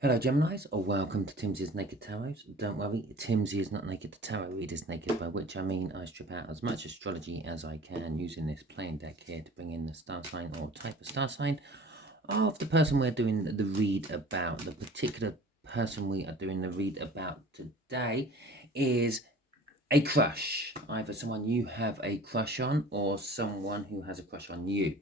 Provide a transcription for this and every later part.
Hello Geminis, or welcome to Timsy's Naked Tarot. Don't worry, Timsy is not naked, the tarot reader's naked, by which I mean I strip out as much astrology as I can using this plain deck here to bring in the star sign or type of star sign of the person we're doing the read about. The particular person we are doing the read about today is a crush. Either someone you have a crush on or someone who has a crush on you.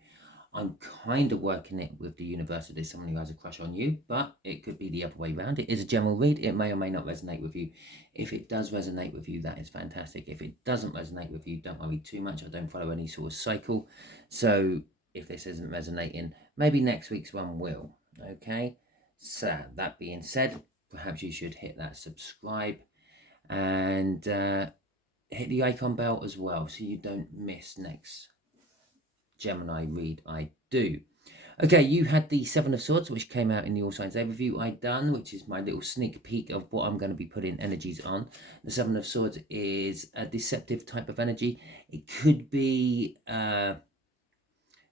I'm kind of working it with the universe that there's someone who has a crush on you, but it could be the other way around. It is a general read. It may or may not resonate with you. If it does resonate with you, that is fantastic. If it doesn't resonate with you, don't worry too much. I don't follow any sort of cycle. So if this isn't resonating, maybe next week's one will. Okay? So that being said, perhaps you should hit that subscribe and hit the icon bell as well so you don't miss next Gemini read I do. Okay, you had the Seven of Swords, which came out in the All Signs Overview I done, which is my little sneak peek of what I'm going to be putting energies on. The Seven of Swords is a deceptive type of energy. It could be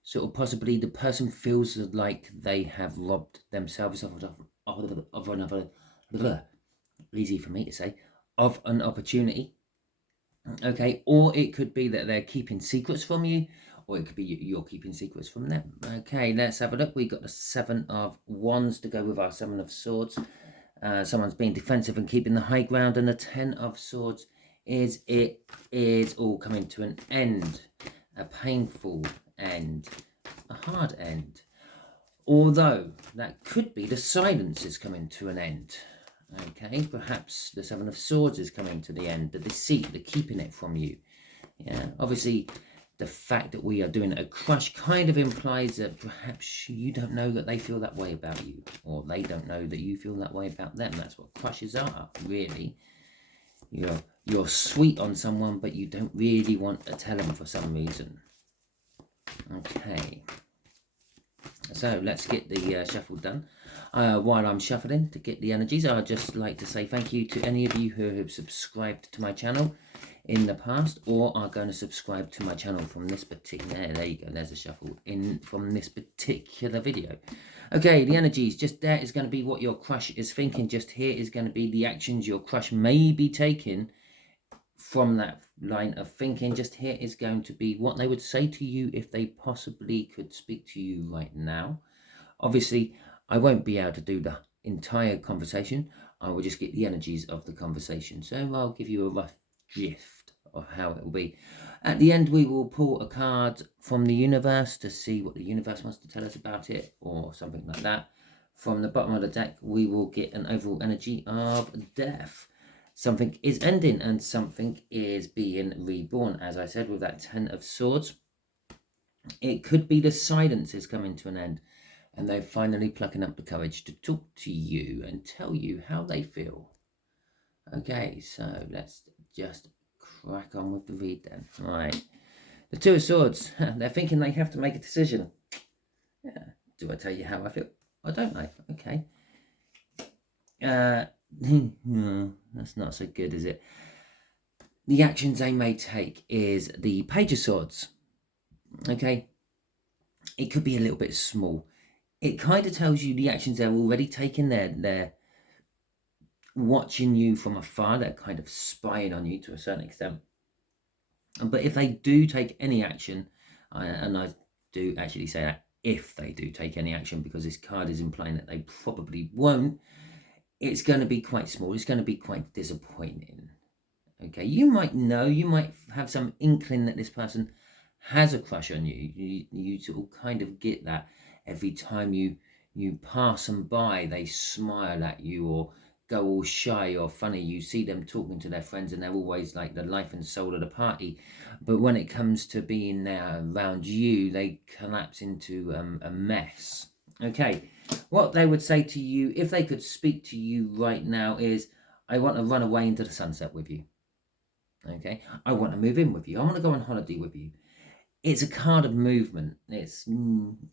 sort of possibly the person feels like they have robbed themselves of another, easy for me to say, of an opportunity. Okay, or it could be that they're keeping secrets from you, or it could be you're keeping secrets from them. Okay, let's have a look. We got the Seven of Wands to go with our Seven of Swords. Someone's being defensive and keeping the high ground, and the Ten of Swords is all coming to an end, a painful end, a hard end. Although that could be the silence is coming to an end. Okay, perhaps the Seven of Swords is coming to the end, the deceit, the keeping it from you. Yeah, obviously the fact that we are doing a crush kind of implies that perhaps you don't know that they feel that way about you, or they don't know that you feel that way about them. That's what crushes are, really. You're sweet on someone, but you don't really want to tell them for some reason. Okay. So let's get the shuffle done. While I'm shuffling to get the energies, I'd just like to say thank you to any of you who have subscribed to my channel in the past or are going to subscribe to my channel from this particular, there you go, there's a shuffle, from this particular video. Okay, the energies, just there is going to be what your crush is thinking. Just here is going to be the actions your crush may be taking from that line of thinking. Just here is going to be what they would say to you if they possibly could speak to you right now. Obviously, I won't be able to do the entire conversation. I will just get the energies of the conversation. So I'll give you a rough gist of how it will be. At the end, we will pull a card from the universe to see what the universe wants to tell us about it or something like that. From the bottom of the deck, we will get an overall energy of death. Something is ending and something is being reborn. As I said, with that Ten of Swords, it could be the silence is coming to an end and they're finally plucking up the courage to talk to you and tell you how they feel. Okay, so let's just crack on with the read then. Right. The Two of Swords, they're thinking they have to make a decision. Yeah. Do I tell you how I feel? Or don't I? Okay. That's not so good, is it? The actions they may take is the Page of Swords. Okay. It could be a little bit small. It kind of tells you the actions they're already taking. They're watching you from afar. They're kind of spying on you to a certain extent. But if they do take any action, and I do actually say that if they do take any action, because this card is implying that they probably won't, it's going to be quite small. It's going to be quite disappointing. Okay, you might know, you might have some inkling that this person has a crush on you. You sort of kind of get that every time you pass them by, they smile at you or go all shy or funny. You see them talking to their friends and they're always like the life and soul of the party. But when it comes to being around you, they collapse into a mess. Okay, what they would say to you if they could speak to you right now is, I want to run away into the sunset with you. Okay, I want to move in with you. I want to go on holiday with you. It's a card of movement. It's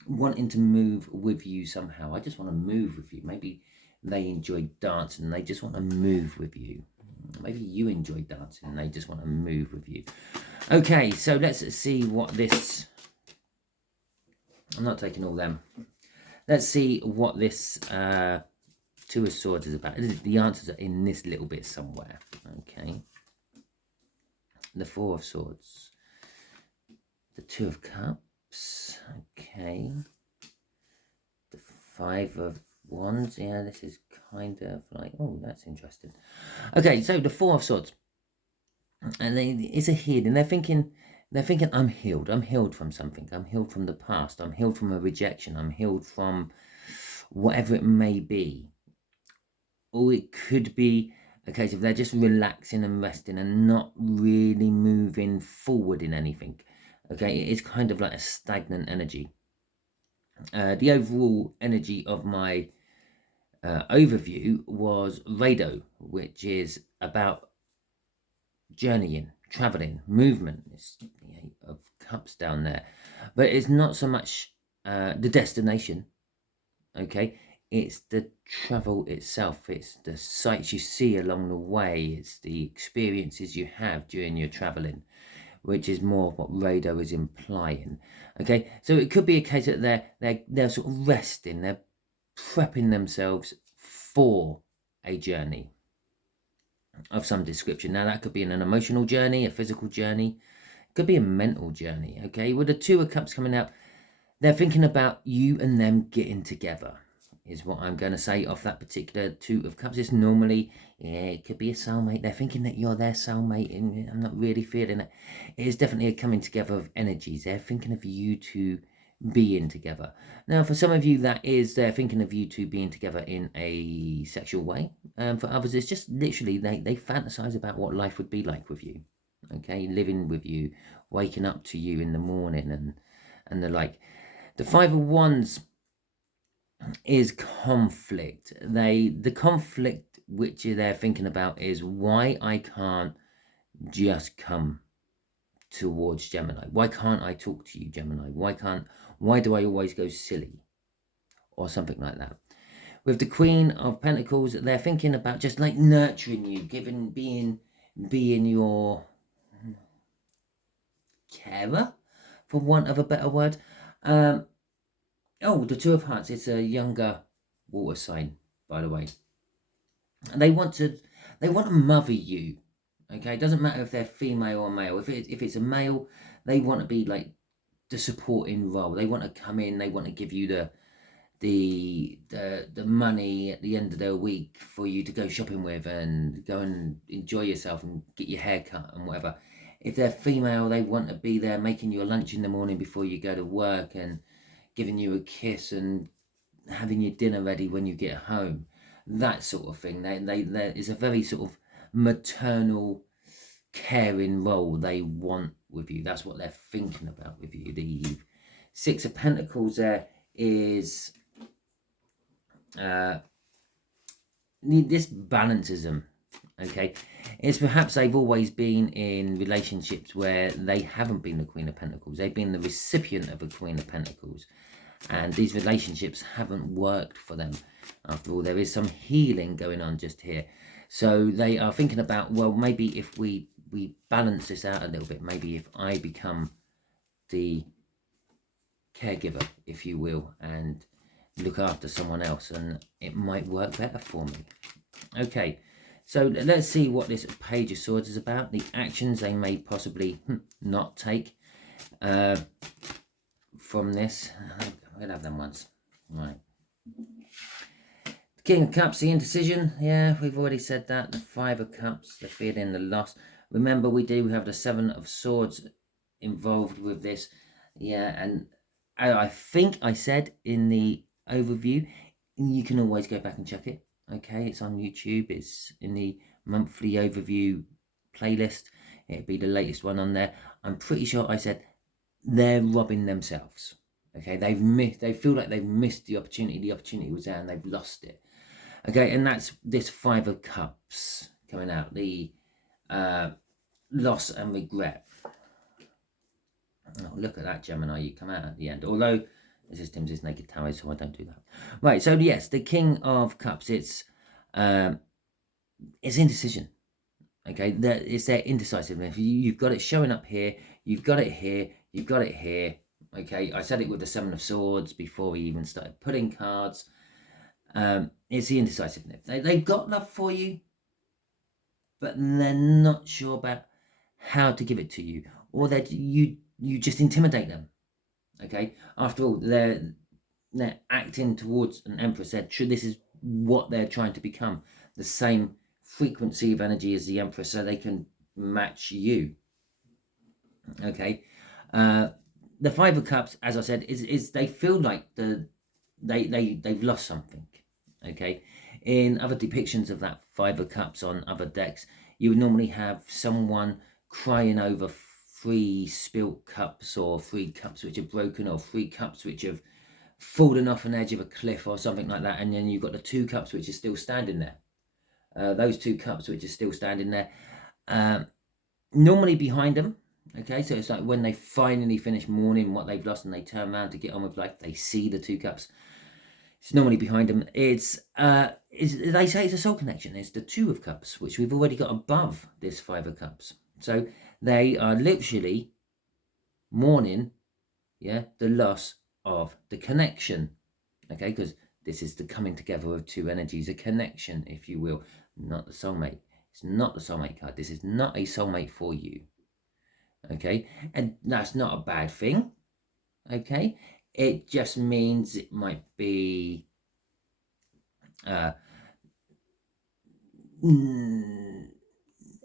wanting to move with you somehow. I just want to move with you. Maybe they enjoy dancing and they just want to move with you. Maybe you enjoy dancing and they just want to move with you. Okay, so let's see what this... I'm not taking all them. Let's see what this Two of Swords is about. The answers are in this little bit somewhere. Okay. The Four of Swords. The Two of Cups. Okay. The Five of Wands. Yeah, this is kind of like, oh, that's interesting. Okay, so the Four of Swords. And it's a healing. They're thinking, I'm healed. I'm healed from something. I'm healed from the past. I'm healed from a rejection. I'm healed from whatever it may be. Or it could be a case of they're just relaxing and resting and not really moving forward in anything. Okay, it's kind of like a stagnant energy. The overall energy of my overview was Rado, which is about journeying, traveling, movement. It's the Eight of Cups down there, but it's not so much the destination. Okay, it's the travel itself. It's the sights you see along the way. It's the experiences you have during your traveling, which is more what Rado is implying. Okay, so it could be a case that they're sort of resting, they're prepping themselves for a journey of some description. Now that could be an emotional journey, a physical journey, it could be a mental journey. Okay, with the Two of Cups coming out, they're thinking about you and them getting together, is what I'm going to say off that particular Two of Cups. It's normally, yeah, it could be a soulmate. They're thinking that you're their soulmate, and I'm not really feeling it. It is definitely a coming together of energies. They're thinking of you two being together. Now, for some of you, they're thinking of you two being together in a sexual way. For others, it's just literally they fantasize about what life would be like with you. Okay, living with you, waking up to you in the morning, and the like. The Five of Wands is conflict. The conflict which they're thinking about is why I can't just come towards Gemini. Why can't I talk to you, Gemini? Why do I always go silly? Or something like that. With the Queen of Pentacles, they're thinking about just like nurturing you, being your carer, for want of a better word. Oh, the Two of Hearts, it's a younger water sign, by the way. And they want to mother you. Okay, it doesn't matter if they're female or male. If it's a male, they want to be like the supporting role. They want to come in, they want to give you the money at the end of their week for you to go shopping with and go and enjoy yourself and get your hair cut and whatever. If they're female, they want to be there making you a lunch in the morning before you go to work and giving you a kiss and having your dinner ready when you get home. That sort of thing. It's a very sort of maternal, caring role they want with you. That's what they're thinking about with you. The Six of Pentacles there is this balances them. Okay, it's perhaps they've always been in relationships where they haven't been the Queen of Pentacles. They've been the recipient of a Queen of Pentacles, and these relationships haven't worked for them. After all, there is some healing going on just here. So they are thinking about, well, maybe if we balance this out a little bit, maybe if I become the caregiver, if you will, and look after someone else, and it might work better for me. Okay, so let's see what this Page of Swords is about. The actions they may possibly not take from this. We'll have them once. Right. The King of Cups, the indecision. Yeah, we've already said that. The Five of Cups, the feeling, the loss. Remember, we do have the Seven of Swords involved with this. Yeah, and I think I said in the overview, you can always go back and check it. Okay, it's on YouTube. It's in the monthly overview playlist. It'll be the latest one on there. I'm pretty sure I said they're robbing themselves. Okay, they feel like they've missed the opportunity. The opportunity was there and they've lost it. Okay, and that's this Five of Cups coming out. The loss and regret. Oh, look at that, Gemini. You come out at the end. Although this is Timsy Naked Tarot, so I don't do that. Right, so yes, the King of Cups. It's indecision. Okay, it's their indecisiveness. You've got it showing up here. You've got it here. You've got it here. Okay, I said it with the Seven of Swords before we even started putting cards. It's the indecisiveness. They've got love for you, but they're not sure about how to give it to you, or that you just intimidate them. Okay, after all, they're acting towards an empress. This is what they're trying to become, the same frequency of energy as the empress, so they can match you. Okay, the Five of Cups, as I said, is they feel like they've lost something. Okay, in other depictions of that Five of Cups on other decks, you would normally have someone crying over 3 spilt cups, or 3 cups which are broken, or 3 cups which have fallen off an edge of a cliff or something like that, and then you've got the 2 cups which are still standing there. Those 2 cups which are still standing there, normally behind them. Okay, so it's like when they finally finish mourning what they've lost and they turn around to get on with life, they see the 2 cups. It's normally behind them. They say it's a soul connection. It's the 2 of Cups, which we've already got above this 5 of Cups. So they are literally mourning, the loss of the connection. Okay, because this is the coming together of 2 energies, a connection, if you will, not the soulmate. It's not the soulmate card. This is not a soulmate for you. Okay, and that's not a bad thing. Okay, it just means it might be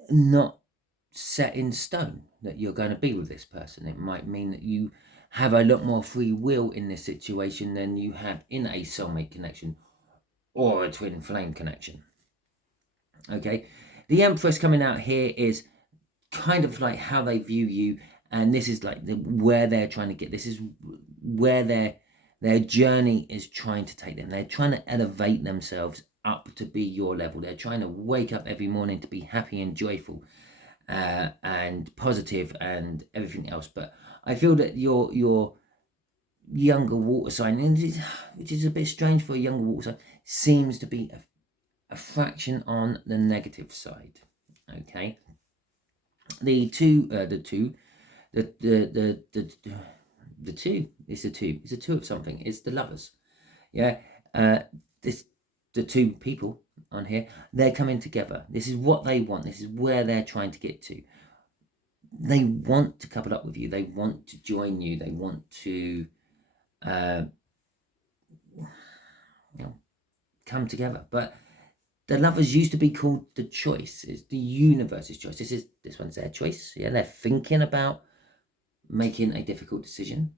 not set in stone that you're going to be with this person. It might mean that you have a lot more free will in this situation than you have in a soulmate connection or a twin flame connection. Okay, the Empress coming out here is kind of like how they view you, and this is like where they're trying to get. This is where their journey is trying to take them. They're trying to elevate themselves up to be your level. They're trying to wake up every morning to be happy and joyful and positive and everything else. But I feel that your younger water sign, which is a bit strange for a younger water sign, seems to be a fraction on the negative side. Okay, the two it's a 2. It's a 2 of something. It's the Lovers. Yeah, the 2 people on here, they're coming together. This is what they want. This is where they're trying to get to. They want to couple up with you. They want to join you. They want to come together. But the Lovers used to be called the choice. It's the universe's choice. This one's their choice. Yeah, they're thinking about making a difficult decision.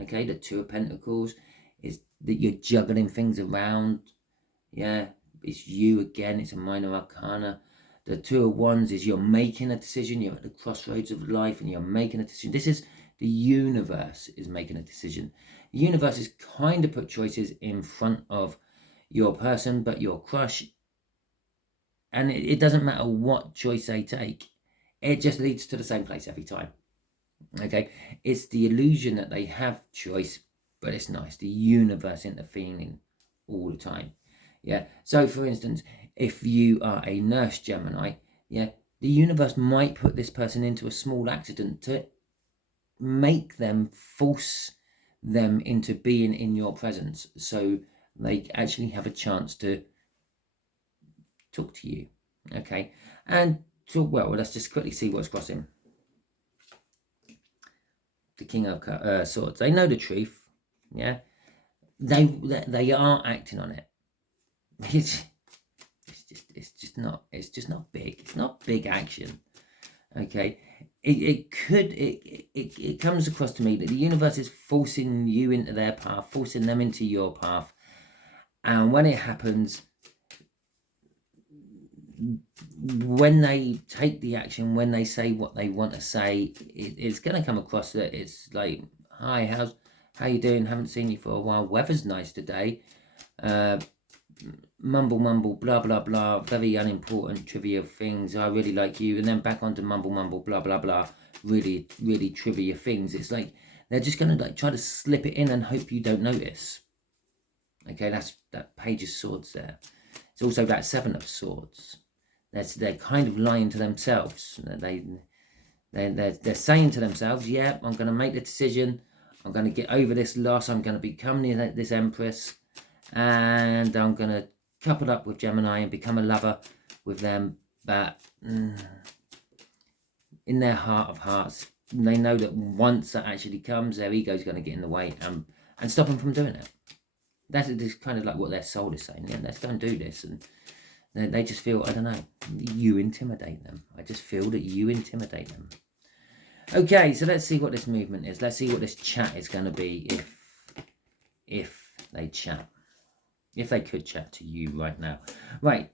Okay, the 2 of Pentacles is that you're juggling things around. Yeah, it's you again. It's a minor arcana. The 2 of Wands is you're making a decision. You're at the crossroads of life and you're making a decision. This is the universe is making a decision. The universe is kind of put choices in front of your person, but your crush, and it doesn't matter what choice they take. It just leads to the same place every time. Okay, it's the illusion that they have choice, but it's nice. The universe intervening all the time. Yeah, so for instance, if you are a nurse Gemini, the universe might put this person into a small accident to make them, force them into being in your presence, so they actually have a chance to talk to you. Okay, and let's just quickly see what's crossing. The King of Swords. They know the truth. Yeah, they are acting on it. It's just not big. It's not big action. Okay, it comes across to me that the universe is forcing you into their path, forcing them into your path, and when it happens, when they take the action, when they say what they want to say, it's going to come across that it's like, hi, how you doing? Haven't seen you for a while. Weather's nice today. Mumble, blah, blah, blah. Very unimportant, trivial things. I really like you. And then back onto mumble, blah, blah, blah. Really, really trivial things. It's like they're just going to like try to slip it in and hope you don't notice. Okay, that's that Page of Swords there. It's also that 7 of Swords. They're kind of lying to themselves. They're saying to themselves, yeah, I'm going to make the decision. I'm going to get over this loss. I'm going to become this Empress. and I'm going to couple up with Gemini and become a lover with them. But in their heart of hearts, they know that once that actually comes, their ego's going to get in the way and stop them from doing it. That's kind of like what their soul is saying. Yeah, let's go and do this. And they just feel, I don't know, you intimidate them. I just feel that you intimidate them. Okay, so let's see what this movement is. Let's see what this chat is going to be if they chat. If they could chat to you right now. Right.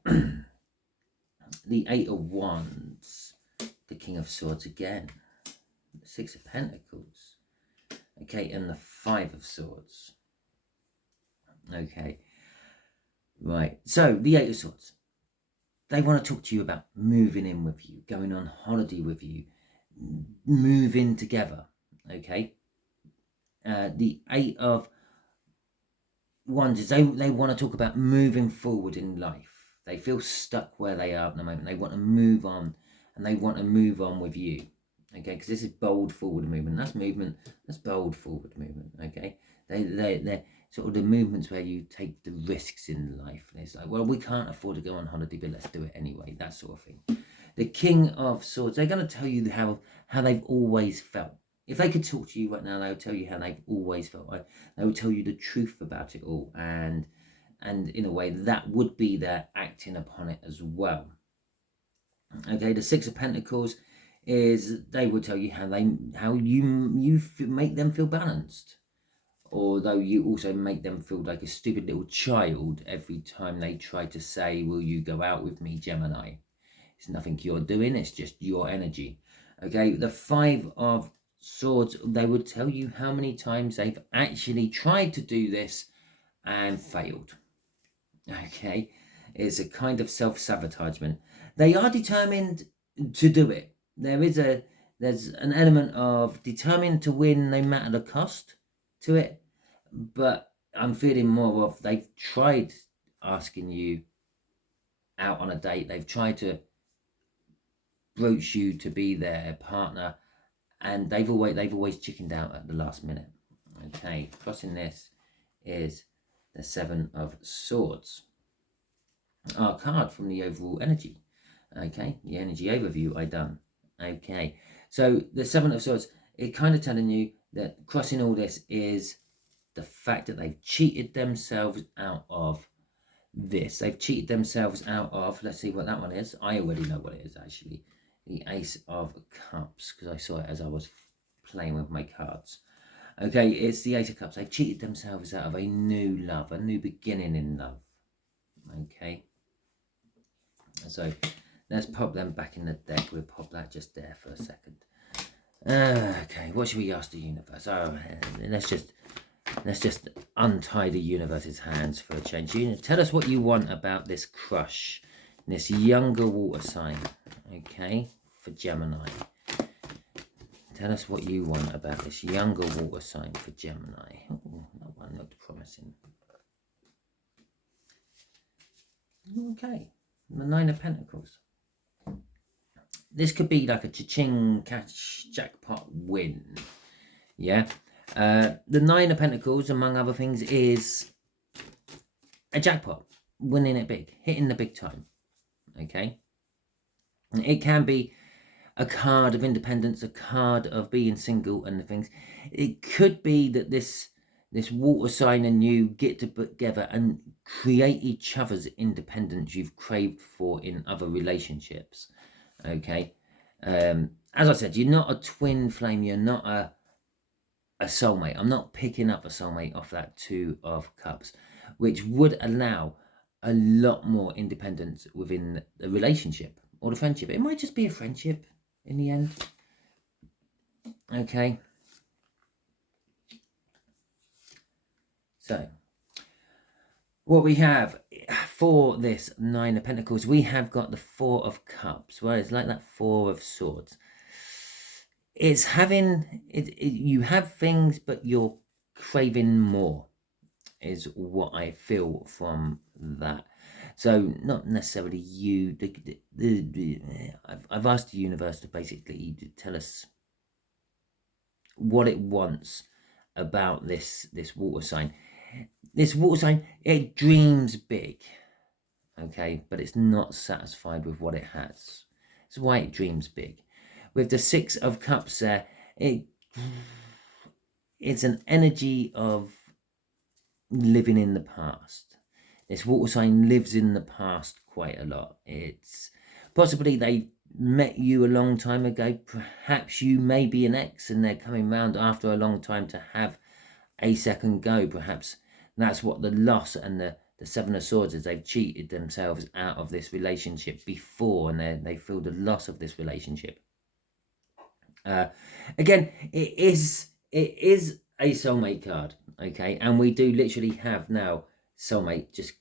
The Eight of Wands. The King of Swords again. The Six of Pentacles. Okay, and the Five of Swords. Okay. Right. So, the Eight of Swords. They want to talk to you about moving in with you, going on holiday with you, moving together. Okay. The Eight of Wands is they want to talk about moving forward in life. They feel stuck where they are at the moment. They want to move on, and they want to move on with you. Okay, because this is bold forward movement. That's movement. That's bold forward movement. Okay, they're sort of the movements where you take the risks in life. And it's like, well, we can't afford to go on holiday, but let's do it anyway. That sort of thing. The King of Swords. They're going to tell you how they've always felt. If they could talk to you right now, they would tell you how they've always felt. They would tell you the truth about it all, and in a way that would be their acting upon it as well. Okay, the Six of Pentacles is they will tell you how you make them feel balanced, although you also make them feel like a stupid little child every time they try to say, will you go out with me, Gemini? It's nothing you're doing, it's just your energy. Okay, the Five of Swords, they would tell you how many times they've actually tried to do this and failed. Okay, it's a kind of self-sabotagement. They are determined to do it. There's an element of determined to win no matter the cost to it, but I'm feeling more of they've tried asking you out on a date. They've tried to broach you to be their partner, and they've always chickened out at the last minute. Okay, crossing this is the Seven of Swords. Our card from the overall energy. Okay, the energy overview I done. Okay, so the Seven of Swords, it kind of telling you that crossing all this is the fact that they've cheated themselves out of this. They've cheated themselves out of, let's see what that one is. I already know what it is actually. The Ace of Cups, because I saw it as I was playing with my cards. Okay, it's the Ace of Cups. They've cheated themselves out of a new love, a new beginning in love. Okay. So let's pop them back in the deck. We'll pop that just there for a second. Okay, what should we ask the universe? Oh, let's just untie the universe's hands for a change. Tell us what you want about this crush, this younger water sign. Okay, for Gemini. Tell us what you want about this younger water sign for Gemini. Oh, that one looked promising. Okay, the Nine of Pentacles. This could be like a cha-ching cash jackpot win. Yeah. The Nine of Pentacles, among other things, is a jackpot. Winning it big. Hitting the big time. Okay. It can be a card of independence, a card of being single and the things. It could be that this water sign and you get together and create each other's independence you've craved for in other relationships. Okay. As I said, you're not a twin flame. You're not a soulmate. I'm not picking up a soulmate off that Two of Cups, which would allow a lot more independence within the relationship or the friendship. It might just be a friendship in the end. Okay. So, what we have for this Nine of Pentacles, we have got the Four of Cups. Well, it's like that Four of Swords. It's having, you have things, but you're craving more, is what I feel from that. So not necessarily you. I've asked the universe to basically tell us what it wants about this water sign. this water sign, it dreams big, okay, but it's not satisfied with what it has. That's why it dreams big. With the Six of Cups there, it's an energy of living in the past. This water sign lives in the past quite a lot. It's possibly they met you a long time ago. Perhaps you may be an ex and they're coming round after a long time to have a second go. Perhaps that's what the loss and the Seven of Swords is. They've cheated themselves out of this relationship before, and they feel the loss of this relationship. Again, it is a soulmate card, okay, and we do literally have now soulmate just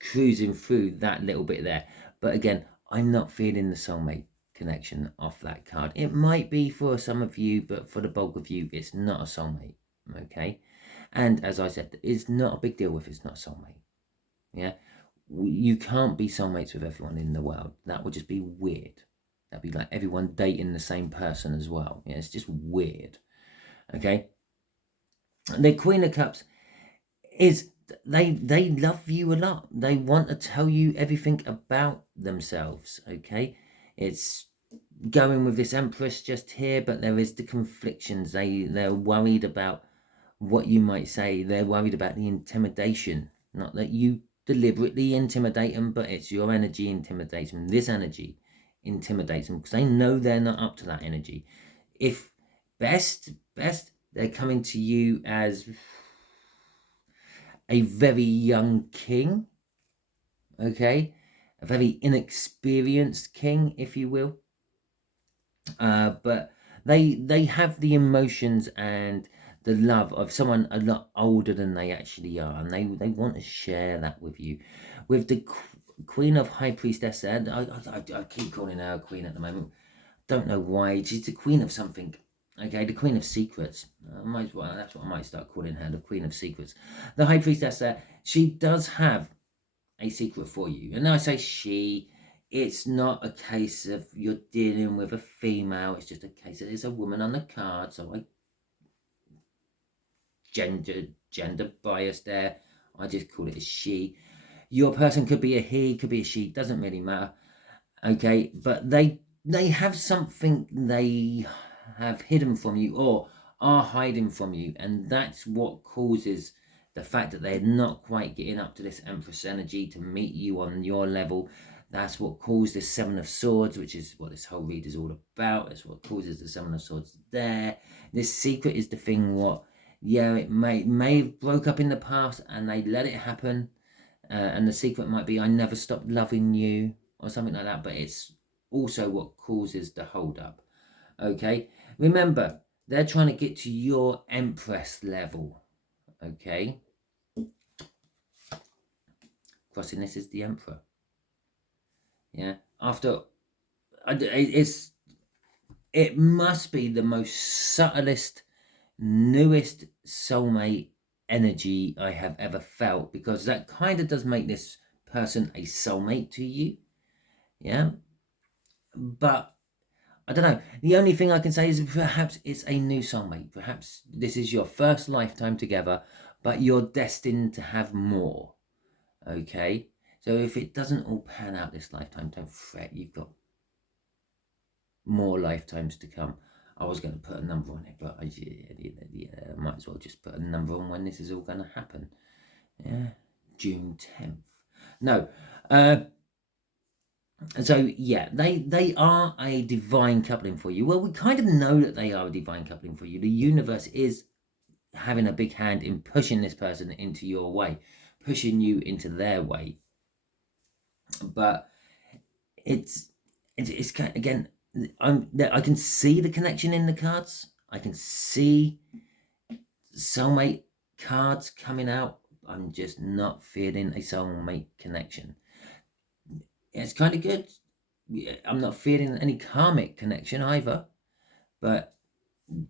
cruising through that little bit there. But again, I'm not feeling the soulmate connection off that card. It might be for some of you, but for the bulk of you, it's not a soulmate, okay? And as I said, it's not a big deal if it's not a soulmate. Yeah, you can't be soulmates with everyone in the world. That would just be weird. That'd be like everyone dating the same person as well. Yeah, it's just weird. Okay. The Queen of Cups is they love you a lot. They want to tell you everything about themselves. Okay. It's going with this Empress just here, but there is the conflictions. They're worried about what you might say. They're worried about the intimidation. Not that you deliberately intimidate them, but it's your energy intimidates them. This energy intimidates them because they know they're not up to that energy. If best, they're coming to you as a very young king, okay? A very inexperienced king, if you will. But they have the emotions and the love of someone a lot older than they actually are, and they want to share that with you. With the Queen of High Priestess, and I keep calling her a queen at the moment. Don't know why. She's the Queen of something. Okay, the Queen of Secrets. That's what I might start calling her, the Queen of Secrets. The High Priestess, she does have a secret for you. And I say she, it's not a case of you're dealing with a female. It's just a case of there's a woman on the card. So I gender bias there. I just call it a she. Your person could be a he, could be a she. Doesn't really matter. Okay, but they have something they have hidden from you or are hiding from you, and that's what causes the fact that they're not quite getting up to this Empress energy to meet you on your level. That's what caused this Seven of Swords, which is what this whole read is all about. That's what causes the Seven of Swords there. This secret is the thing what, yeah, it may have broke up in the past and they let it happen. And the secret might be, I never stopped loving you, or something like that, but it's also what causes the hold up. Okay, remember, they're trying to get to your Empress level. Okay, crossing this is the Emperor. Yeah, after it must be the most subtlest, newest soulmate energy I have ever felt, because that kind of does make this person a soulmate to you. Yeah, but I don't know. The only thing I can say is perhaps it's a new soulmate. Perhaps this is your first lifetime together, but you're destined to have more. Okay? So if it doesn't all pan out this lifetime, don't fret. You've got more lifetimes to come. I was going to put a number on it, but I might as well just put a number on when this is all going to happen. Yeah, June 10th. No. So yeah, they are a divine coupling for you. Well, we kind of know that they are a divine coupling for you. The universe is having a big hand in pushing this person into your way, pushing you into their way. But it's again, I can see the connection in the cards. I can see soulmate cards coming out. I'm just not feeling a soulmate connection. It's kind of good. I'm not feeling any karmic connection either, but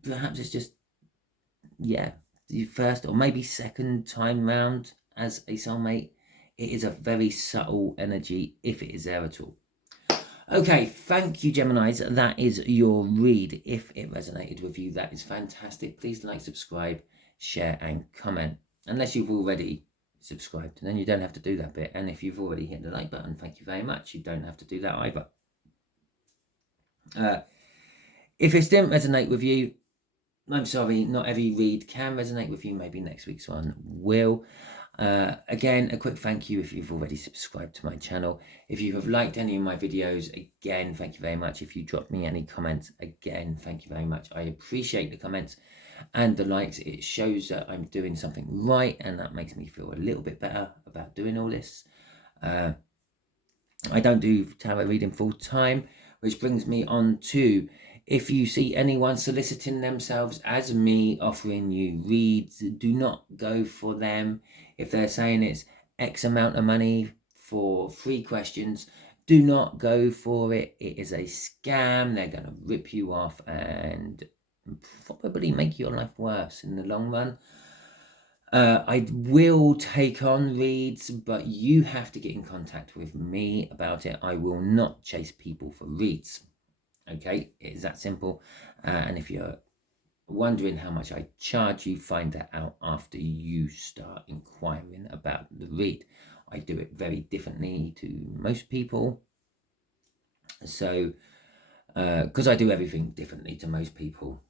perhaps it's just, yeah, the first or maybe second time round as a soulmate. It is a very subtle energy, if it is there at all. Okay, thank you, Geminis. That is your read. If it resonated with you, that is fantastic. Please like, subscribe, share, and comment. unless you've already subscribed, and then you don't have to do that bit. And if you've already hit the like button, thank you very much. You don't have to do that either. If it didn't resonate with you, I'm sorry, not every read can resonate with you. Maybe next week's one will. Again, a quick thank you if you've already subscribed to my channel. If you have liked any of my videos, again, thank you very much. If you drop me any comments, again, thank you very much. I appreciate the comments and the likes. It shows that I'm doing something right, and that makes me feel a little bit better about doing all this. I don't do tarot reading full time, which brings me on to, if you see anyone soliciting themselves as me offering you reads, do not go for them. If they're saying it's X amount of money for 3 questions, do not go for it. It is a scam. They're going to rip you off and probably make your life worse in the long run. I will take on reads, but you have to get in contact with me about it. I will not chase people for reads. Okay, it's that simple. And if you're wondering how much I charge, you find that out after you start inquiring about the read. I do it very differently to most people. So, because I do everything differently to most people,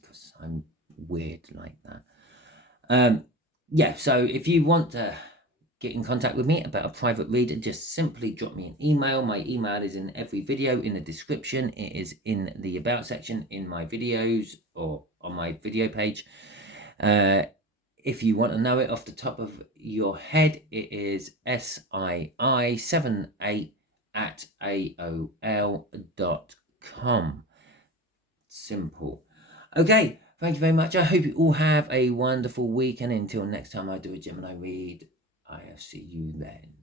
because I'm weird like that. Yeah, so if you want to get in contact with me about a private read, just simply drop me an email. My email is in every video in the description. It is in the about section in my videos or on my video page. If you want to know it off the top of your head, it is sii78@aol.com. Simple. Okay, thank you very much. I hope you all have a wonderful week, and until next time I do a Gemini read, I'll see you then.